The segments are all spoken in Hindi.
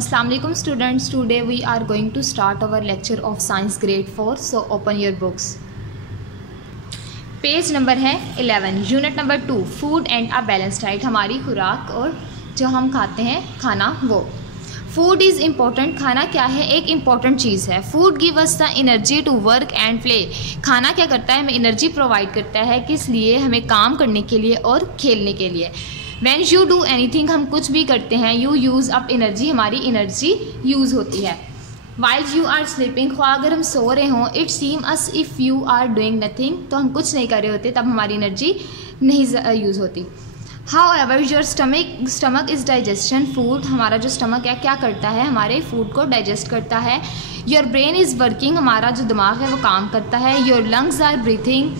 Assalamu alaikum students. Today we are going to start our lecture of science grade 4. So open your books. Page number है 11, unit number 2, food and a balance diet. हमारी खुराक और जो हम खाते हैं खाना वो। Food is important. खाना क्या है? एक इम्पॉर्टेंट चीज़ है। Food give us the energy to work and play. खाना क्या करता है? हमें एनर्जी प्रोवाइड करता है। किस लिए? हमें काम करने के लिए और खेलने के लिए। When you do anything, हम कुछ भी करते हैं, you use up energy, हमारी एनर्जी यूज़ होती है। While you are sleeping, ख्वाह अगर हम सो रहे हों, it seem as if you are doing nothing, तो हम कुछ नहीं कर रहे होते, तब हमारी एनर्जी नहीं यूज़ होती। However, your stomach is digestion food, हमारा जो स्टमक है क्या करता है? हमारे फूड को डाइजेस्ट करता है। Your brain is working, हमारा जो दिमाग है वो काम करता है। Your lungs are breathing,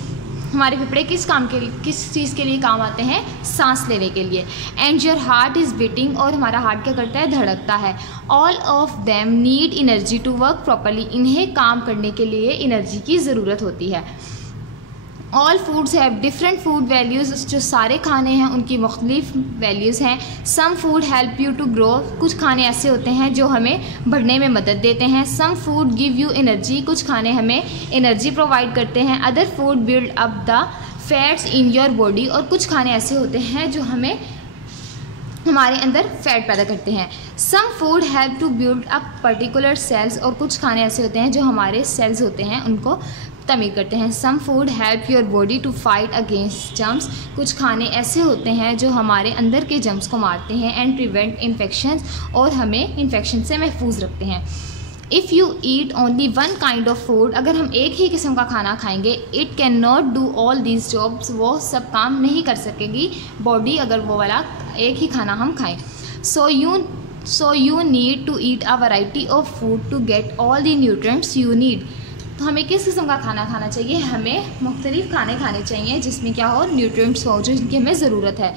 हमारे फेफड़े किस चीज़ के लिए काम आते हैं? सांस लेने के लिए। And your heart is beating, और हमारा हार्ट क्या करता है? धड़कता है। All of them need energy to work properly, इन्हें काम करने के लिए एनर्जी की ज़रूरत होती है। All foods have different food values, जो सारे खाने हैं उनकी मुख्तलिफ वैल्यूज़ हैं। Some food help you to grow, कुछ खाने ऐसे होते हैं जो हमें बढ़ने में मदद देते हैं। Some food give you energy, कुछ खाने हमें एनर्जी प्रोवाइड करते हैं। Other food build up the fats in your body, और कुछ खाने ऐसे होते हैं जो हमें हमारे अंदर फैट पैदा करते हैं। Some food help to build up particular cells, और कुछ खाने ऐसे होते हैं जो हमारे सेल्स होते हैं उनको तमीर करते हैं। Some food help your body to fight against germs, कुछ खाने ऐसे होते हैं जो हमारे अंदर के जर्म्स को मारते हैं। एंड प्रिवेंट इन्फेक्शन, और हमें इन्फेक्शन से महफूज रखते हैं। If you eat only one kind of food, अगर हम एक ही किस्म का खाना खाएंगे, it can not do all these jobs, वो सब काम नहीं कर सकेगी बॉडी अगर वो वाला एक ही खाना हम खाएं। So you need to eat a variety of food to get all the nutrients you need. तो हमें किस किस्म का खाना खाना चाहिए? हमें मुख्तलिफ खाने खाने चाहिए जिसमें क्या हो? न्यूट्रिएंट्स हो, जो जिनकी हमें ज़रूरत है।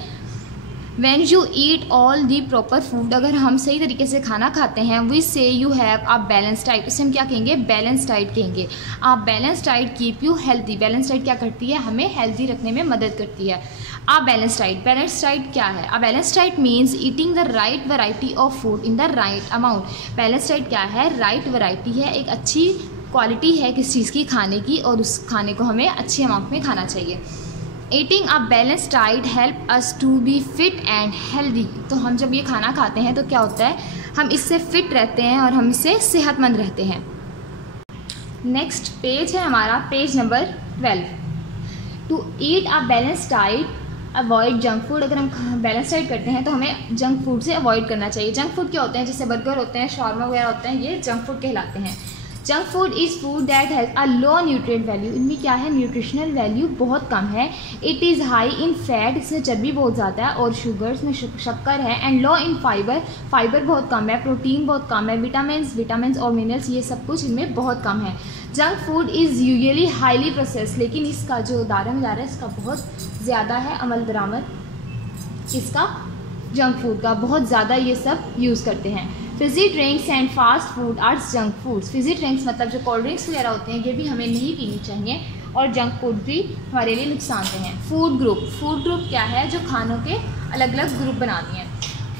When you eat all the proper food, अगर हम सही तरीके से खाना खाते हैं, we say you have a balanced diet, उसे हम क्या कहेंगे? बैलेंस डाइट कहेंगे। आप balance diet keep you healthy, balance diet क्या करती है? हमें हेल्दी रखने में मदद करती है। आ बैलेंस डाइट क्या है? A balance diet means eating the right variety of food in the right amount. Balance diet क्या है? राइट वैरायटी है, एक अच्छी क्वालिटी है किस चीज़ की? खाने की, और उस खाने को हमें अच्छी अमाउंट में खाना चाहिए। Eating a balance diet help us to be fit and healthy, तो हम जब ये खाना खाते हैं तो क्या होता है? हम इससे फिट रहते हैं और हम इससे सेहतमंद रहते हैं। नेक्स्ट पेज है हमारा, page number 12। To eat a balance diet avoid junk food, अगर हम बैलेंस डाइट करते हैं तो हमें जंक फूड से अवॉइड करना चाहिए। जंक फूड क्या होते हैं? जैसे बर्गर होते हैं, शावरमा वगैरह होते हैं, ये जंक फूड कहलाते हैं। Junk food is food that has a low nutrient value, इनमें क्या है? न्यूट्रिशनल वैल्यू बहुत कम है। It is high in fat, इसमें चर्बी बहुत ज़्यादा है, और शुगर, इसमें शक्कर है। एंड लो इन फाइबर बहुत कम है। प्रोटीन बहुत कम है। विटामिन्स और मिनरल्स, ये सब कुछ इनमें बहुत कम है। Junk food is usually highly processed, लेकिन इसका जो दायरा है इसका बहुत ज़्यादा है, अमल दरामद इसका जंक फूड का बहुत ज़्यादा ये सब यूज़ करते हैं। Fizzy drinks and fast food are junk foods, fizzy drinks मतलब जो कोल्ड ड्रिंक्स वगैरह होते हैं, ये भी हमें नहीं पीनी चाहिए, और जंक फूड भी हमारे लिए नुकसानदेह हैं। फूड ग्रुप क्या है? जो खानों के अलग अलग ग्रुप बनाती हैं।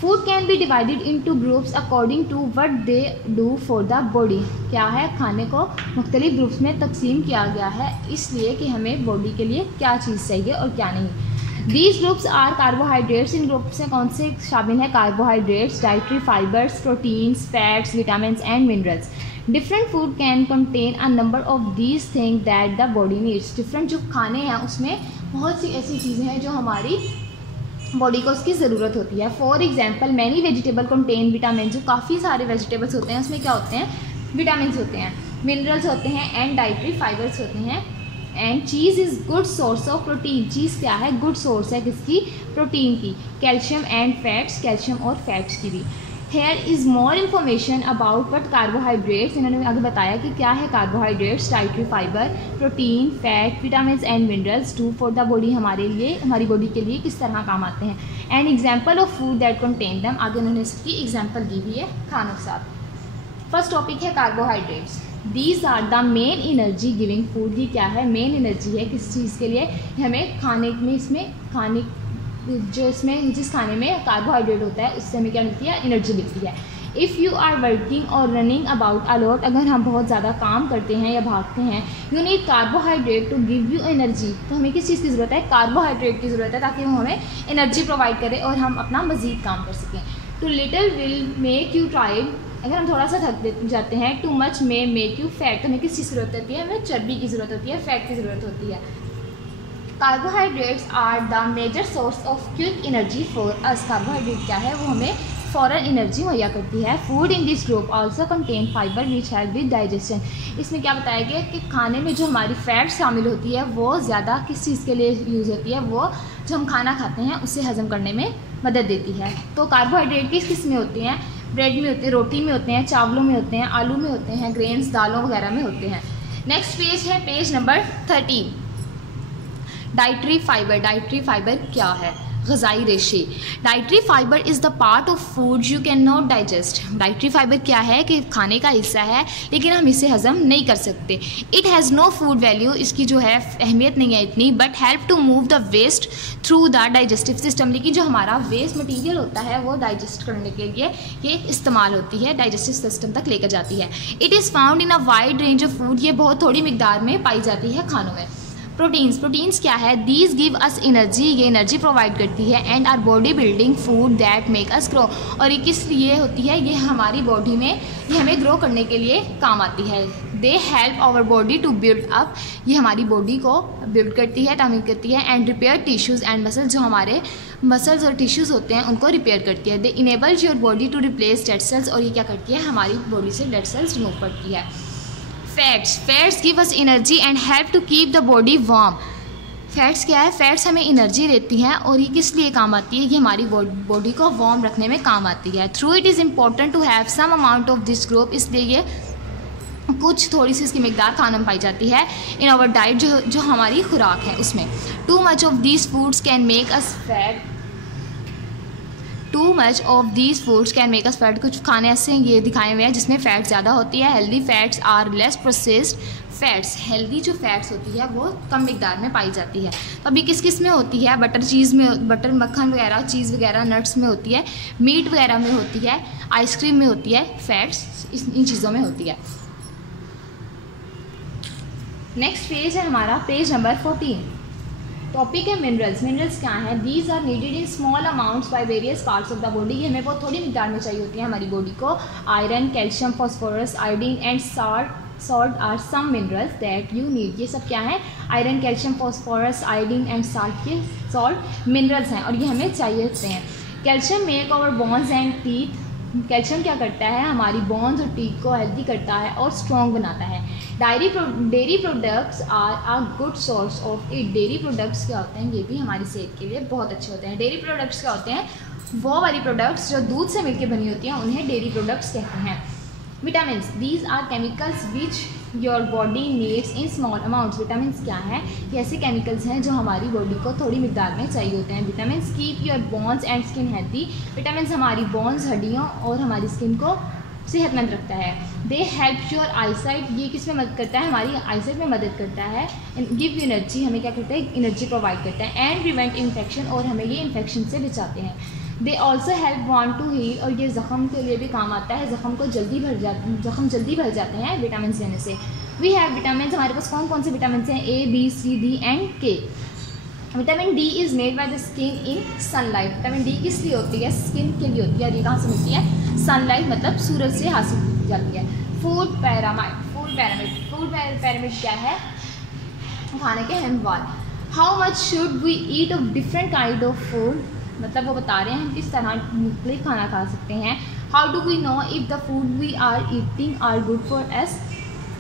Food can be divided into groups according to what they do for the body, क्या है? खाने को मुख्तलिफ ग्रुप्स में तकसीम किया गया है इसलिए कि हमें बॉडी के लिए क्या चीज़ चाहिए और क्या नहीं। दीज ग्रुप्स आर कार्बोहाइड्रेट्स, इन ग्रुप से कौन से शामिल हैं? Carbohydrates, dietary fibres, proteins, fats, vitamins and minerals. Different food can contain a number of these thing that the body needs, different जो खाने हैं उसमें बहुत सी ऐसी चीज़ें हैं जो हमारी बॉडी को उसकी ज़रूरत होती है। For example many vegetable contain vitamin, जो काफ़ी सारे वेजिटेबल्स होते हैं उसमें क्या होते हैं? विटामिन होते हैं, मिनरल्स होते हैं, एंड डाइटरी फाइबर्स होते हैं। And cheese is good source of protein, cheese क्या है? गुड सोर्स है किसकी? प्रोटीन की। कैल्शियम एंड फैट्स, कैल्शियम और फैट्स की भी। Here is more information about what carbohydrates, इन्होंने आगे बताया कि क्या है carbohydrates, dietary fibre, protein, fat, vitamin and minerals do for the body, हमारे लिए, हमारी बॉडी के लिए किस तरह काम आते हैं। And example of food that contain them, आगे उन्होंने इसकी एग्जाम्पल दी हुई है खानों के साथ। फर्स्ट टॉपिक है carbohydrates. These are the main energy giving food, ये क्या है? मेन एनर्जी है किस चीज़ के लिए? हमें खाने में, इसमें खाने जो इसमें जिस खाने में कार्बोहाइड्रेट होता है उससे हमें क्या मिलती है? एनर्जी मिलती है। इफ़ यू आर वर्किंग और रनिंग अबाउट अलॉट, अगर हम बहुत ज़्यादा काम करते हैं या भागते हैं, you need carbohydrate to give you energy, तो हमें किस चीज़ की ज़रूरत है, कार्बोहाइड्रेट की ज़रूरत है, ताकि वो हमें एनर्जी प्रोवाइड करे और हम अपना मज़ीद काम कर सकें। Too little will make you tired, अगर हम थोड़ा सा थक जाते हैं, too much may make you fat, तो हमें किस चीज़ की ज़रूरत होती है, हमें चर्बी की ज़रूरत होती है, फैट की ज़रूरत होती है। Carbohydrates are the major source of quick energy for us, carbohydrate क्या है, वो हमें फ़ौरन एनर्जी मुहैया करती है। Food in this group also contain fibre which help with digestion, इसमें क्या बताया गया कि खाने में जो हमारी फैट शामिल होती है वो ज़्यादा किस चीज़ के लिए यूज़ होती है, वो जो हम खाना खाते हैं उसे हज़म करने में मदद देती है। तो कार्बोहाइड्रेट किस किस में होते हैं, ब्रेड में होते हैं, रोटी में होते हैं, चावलों में होते हैं, आलू में होते हैं, ग्रेन्स दालों वगैरह में होते हैं। नेक्स्ट पेज है page number 13, dietary fibre. Dietary fibre क्या है, ग़िज़ाई रेशे। Dietary fibre is the part of food you can not digest. Dietary fibre क्या है कि खाने का हिस्सा है लेकिन हम इसे हज़म नहीं कर सकते। It has no food value, इसकी जो है अहमियत नहीं है इतनी, but help to move the waste through the digestive system, लेकिन जो हमारा वेस्ट मटीरियल होता है वो डाइजेस्ट करने के लिए ये इस्तेमाल होती है, डाइजेस्टिव सिस्टम तक लेकर जाती है। It is found in a wide range of food, ये बहुत थोड़ी मिकदार में पाई जाती है खानों में। प्रोटीन्स, प्रोटीन्स क्या है, दीज गिव अस एनर्जी, ये एनर्जी प्रोवाइड करती है, and our body building food that make us grow, और ये किस लिए होती है, ये हमारी बॉडी में, ये हमें ग्रो करने के लिए काम आती है। They help our body to build up, ये हमारी बॉडी को बिल्ड करती है, तामीर करती है, and repair tissues and muscles, जो हमारे मसल्स और टिश्यूज़ होते हैं उनको रिपेयर करती है। They enables your body to replace dead cells, और ये क्या करती है, हमारी बॉडी से डेड सेल्स रिमूव करती है। Fats, fats give us energy and help to keep the body warm. Fats क्या है, फैट्स हमें एनर्जी देती हैं और ये किस लिए काम आती है, ये हमारी बॉडी को वार्म रखने में काम आती है। Through it is important to have some amount of this group, इसलिए ये कुछ थोड़ी सी इसकी मिकदार खाने में पाई जाती है इन आवर डाइट, जो हमारी खुराक है उसमें। Too much of these foods can make us fat, too much of these foods can make us fat, कुछ खाने ऐसे ये दिखाए हुए हैं जिसमें फ़ैट ज़्यादा होती है। Healthy fats are less processed fats, healthy जो फैट्स होती है वो कम मिकदार में पाई जाती है। तो अभी किस किस में होती है, बटर चीज़ में, बटर मक्खन वगैरह, चीज़ वगैरह, नट्स में होती है, मीट वगैरह में होती है, आइसक्रीम में होती है, फैट्स इन चीज़ों में होती है। नेक्स्ट पेज है हमारा पेज नंबर 14, टॉपिक है मिनरल्स। मिनरल्स क्या हैं, these are needed in small amounts by various parts of the body, ये हमें बहुत थोड़ी मिकदार में चाहिए होती है हमारी बॉडी को। Iron, calcium, phosphorus, iodine and salt are some minerals that you need, ये सब क्या है, iron, calcium, phosphorus, iodine and salt, ये सॉल्ट मिनरल्स हैं और ये हमें चाहिए होते हैं। Calcium make our bones and teeth, calcium क्या करता है, हमारी बोन्स और टीथ को हेल्दी करता है और स्ट्रॉन्ग बनाता है। Dairy products are a good source of it, dairy products क्या होते हैं, ये भी हमारी सेहत के लिए बहुत अच्छे होते हैं। डेयरी प्रोडक्ट्स क्या होते हैं, वो वाली प्रोडक्ट्स जो दूध से मिलकर बनी होती हैं उन्हें डेयरी प्रोडक्ट्स कहते हैं। Vitamins, these are chemicals which your body needs in small amounts, vitamins क्या है, ये ऐसे केमिकल्स हैं जो हमारी बॉडी को थोड़ी मिकदार में चाहिए होते हैं। Vitamins keep your bones and skin healthy, vitamins हमारी बोन्स, हड्डियों और हमारी स्किन को सेहतमंद रखता है। दे हेल्प योर आईसाइट, ये किस में मदद करता है, हमारी आईसाइट में मदद करता है। गिव एनर्जी, हमें क्या करता है, एनर्जी प्रोवाइड करता है। एंड प्रिवेंट इन्फेक्शन, और हमें ये इन्फेक्शन से बचाते हैं। They also help want to heal, और ये ज़ख़म के लिए भी काम आता है, ज़ख़म जल्दी भर जाते हैं विटामिन लेने से। वी हैव विटामिन, हमारे पास कौन कौन से विटामिन हैं, A B C D and K. Vitamin D is made by the skin in sunlight, vitamin D किस लिए होती है, स्किन के लिए होती है, और ये कहाँ से मिलती है, सनलाइट मतलब सूरज से हासिल की जाती है। फूड पैरामिड क्या है, खाने के अहम। How much should we eat of different kind of food, मतलब वो बता रहे हैं हम किस तरह मुख्तलिफ खाना खा सकते हैं। How do we know if the food we are eating are good for us,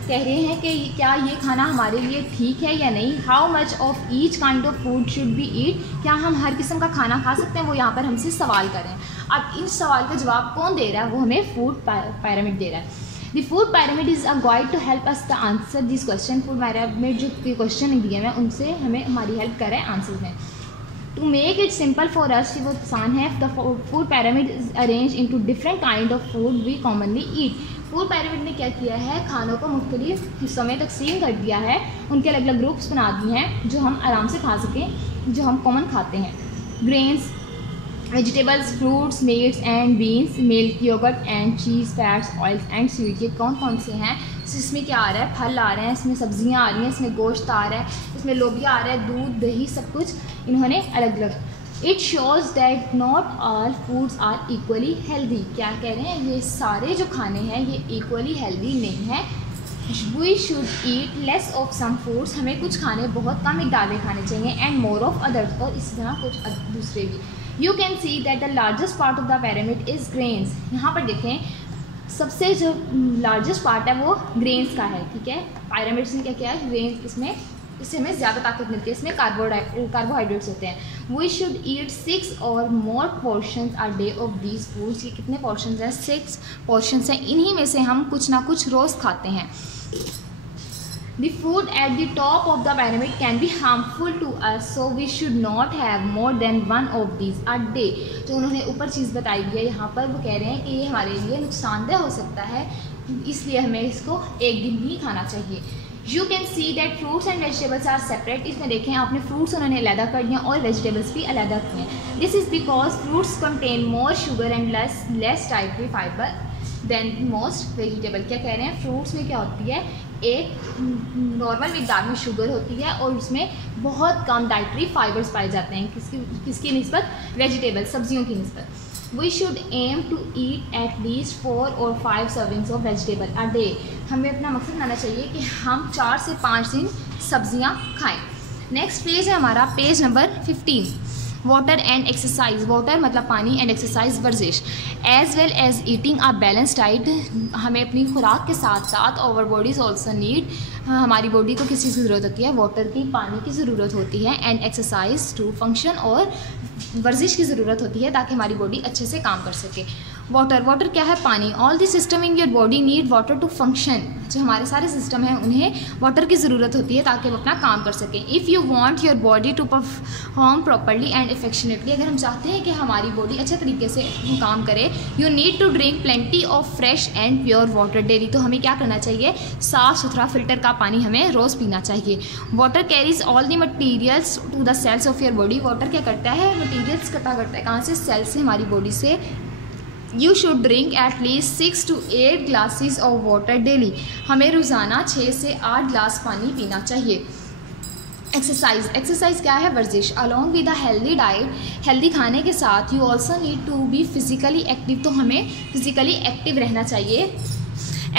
कह रहे हैं कि क्या ये खाना हमारे लिए ठीक है या नहीं। How much of each kind of food should be eat, क्या हम हर किस्म का खाना खा सकते हैं, वो यहाँ पर हमसे सवाल करें। अब इन सवाल का जवाब कौन दे रहा है, वो हमें फूड पैरामिड दे रहा है। The food pyramid is a guide to help us the answer this question, food pyramid जो क्वेश्चन दिए हैं उनसे हमें हमारी हेल्प करें आंसर में। To make it simple for us, वो आसान है। The food pyramid is arrange into different kind of food we commonly eat, food pyramid ने क्या किया है, खानों को मुख्तलिफ हिस्सों में तकसीम कर दिया है, उनके अलग अलग ग्रुप्स बना दिए हैं जो हम आराम से खा सकें, जो हम कॉमन खाते हैं। Grains, vegetables, fruits, meats and beans, milk, yogurt and cheese, fats, oils and sweet. ये कौन कौन से हैं? इसमें क्या आ रहा है? फल आ रहे हैं, इसमें सब्जियां आ रही हैं, इसमें गोश्त आ रहा है, इसमें लोबिया आ रहा है, दूध, दही, सब कुछ इन्होंने अलग अलग। It shows that not all foods are equally healthy. क्या कह रहे हैं? ये सारे जो खाने हैं ये इक्वली हेल्दी नहीं है। We should eat less of some foods, हमें कुछ खाने बहुत कम मिकदार में खाने चाहिए, एंड मोर ऑफ अदर्स, और इसी तरह कुछ दूसरे भी। You can see that the largest part of the pyramid is grains. यहाँ पर देखें सबसे जो लार्जेस्ट पार्ट है वो ग्रेन्स का है, ठीक है। पिरामिड में क्या क्या है? ग्रेन्स, इससे हमें ज़्यादा ताकत मिलती है, इसमें कार्बोहाइड्रेट्स होते हैं। वी शुड ईट 6 और more portions a day of these foods. ये कितने पोर्शंस हैं? 6 पोर्शंस हैं, इन्हीं में से हम कुछ ना कुछ रोज़ खाते हैं। The food at the top of the pyramid can be harmful to us, so we should not have more than one of these a day। जो उन्होंने ऊपर चीज़ बताई है यहाँ पर, वो कह रहे हैं कि ये हमारे लिए नुकसानदेह हो सकता है, इसलिए हमें इसको एक दिन ही खाना चाहिए। You can see that fruits and vegetables are separate। इसमें देखें आपने फ्रूट्स उन्होंने अलग कर दिया और वेजिटेबल्स भी अलग किए हैं। This is because fruits contain more sugar and less dietary fiber than most vegetable। क्या कह रहे हैं? फ्रूट्स में क्या होती है? एक नॉर्मल मिकदार में शुगर होती है और उसमें बहुत कम डाइटरी फाइबर्स पाए जाते हैं। किसकी निस्बत? वेजिटेबल, सब्जियों की निस्बत। We should aim to eat at least 4 or 5 servings of vegetable a day. हमें अपना मकसद बनाना चाहिए कि हम 4 से 5 दिन सब्जियां खाएं। नेक्स्ट पेज है हमारा, page number 15, water and exercise. Water मतलब पानी, एंड एक्सरसाइज वर्जिश। As well as eating a balance diet, हमें अपनी खुराक के साथ साथ आवर बॉडीज ऑल्सो नीड, हमारी बॉडी को किस चीज़ की ज़रूरत होती है? वाटर की, पानी की ज़रूरत होती है, एंड एक्सरसाइज टू फंक्शन, और वर्जिश की ज़रूरत होती है ताकि हमारी बॉडी अच्छे से काम कर सके। वाटर क्या है? पानी। All the system in your body need water to function. जो हमारे सारे सिस्टम हैं उन्हें वाटर की ज़रूरत होती है ताकि वो अपना काम कर सकें। If you want your body to perform properly and affectionately, अगर हम चाहते हैं कि हमारी बॉडी अच्छे तरीके से काम करे, you need to drink plenty of fresh and pure water daily. तो हमें क्या करना चाहिए? साफ़ सुथरा फिल्टर का पानी हमें रोज़ पीना चाहिए। Water carries all the materials to the cells of your body. Water क्या करता है? मटीरियल्स इकट्ठा करता है, कहाँ से? सेल्स से, हमारी बॉडी से। You should drink at least 6 to 8 glasses of water daily. हमें रोज़ाना 6 से 8 ग्लास पानी पीना चाहिए। एक्सरसाइज क्या है? वर्जिश। Along with a healthy diet, healthy खाने के साथ you also need to be physically active. तो हमें फिजिकली एक्टिव रहना चाहिए।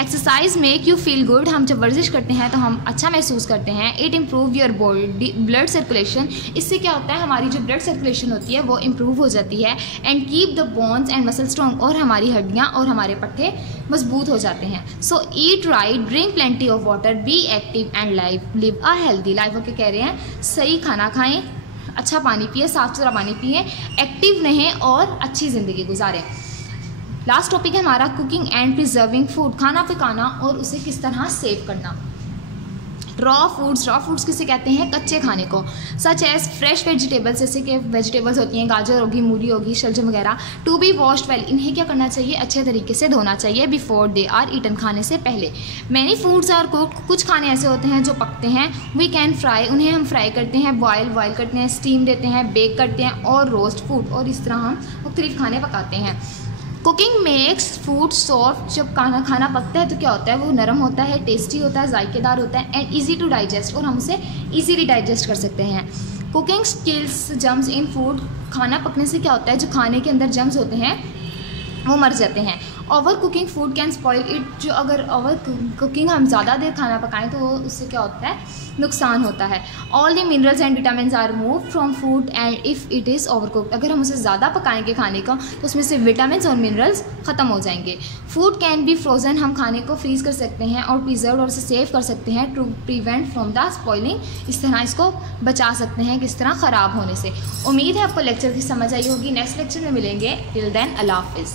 Exercise make you feel good. हम जब वर्जिश करते हैं तो हम अच्छा महसूस करते हैं। It improve your body blood circulation. इससे क्या होता है? हमारी जो ब्लड सर्कुलेशन होती है वो इम्प्रूव हो जाती है। And keep the bones and muscle strong, और हमारी हड्डियाँ और हमारे पट्टे मजबूत हो जाते हैं। So eat right, drink plenty of water, be active and live a healthy life. Okay, कह रहे हैं सही खाना खाएँ, अच्छा पानी पिए, साफ़ सुथरा पानी पिए, एक्टिव रहें और अच्छी ज़िंदगी गुजारें। लास्ट टॉपिक है हमारा कुकिंग एंड प्रिजर्विंग फूड। खाना पकाना और उसे किस तरह सेव करना। रॉ फूड्स किसे कहते हैं? कच्चे खाने को। सच एज फ्रेश वेजिटेबल्स, जैसे कि वेजिटेबल्स होती हैं, गाजर होगी, मूली होगी, शलजम वगैरह। टू बी वॉश्ड वेल, इन्हें क्या करना चाहिए? अच्छे तरीके से धोना चाहिए। बिफोर दे आर ईटन, खाने से पहले। मैनी फूड्स आर कुक्ड, कुछ खाने ऐसे होते हैं जो पकते हैं। वी कैन फ्राई, उन्हें हम फ्राई करते हैं, बॉयल करते हैं, स्टीम देते हैं, बेक करते हैं, और रोस्ट फूड, और इस तरह हम मुख्तलिफ खाने पकाते हैं। Cooking makes food soft. जब खाना पकता है तो क्या होता है? वो नरम होता है, टेस्टी होता है, जायकेदार होता है, एंड ईजी टू डाइजेस्ट, और हम उसे ईजीली डाइजेस्ट कर सकते हैं। कुकिंग स्किल्स जम्स इन फूड। खाना पकने से क्या होता है? जो खाने के अंदर जम्स होते हैं वो मर जाते हैं। Over cooking food can spoil it. जो अगर ओवर कुकिंग, हम ज़्यादा देर खाना पकाएं तो उससे क्या होता है? नुकसान होता है। All the minerals and vitamin are move from food and if it is over cooked. अगर हम उसे ज़्यादा पकाएंगे खाने का तो उसमें से विटामिन और मिनरल्स ख़त्म हो जाएंगे। फूड कैन बी फ्रोजन, हम खाने को फ्रीज़ कर सकते हैं, और प्रिजर्व, और उसे सेव कर सकते हैं to prevent from the spoiling. इस तरह इसको बचा सकते हैं किस तरह ख़राब होने से। उम्मीद है आपको लेक्चर की समझ आई होगी। नेक्स्ट लेक्चर में मिलेंगे। टिल देन, अल्लाह हाफिज़।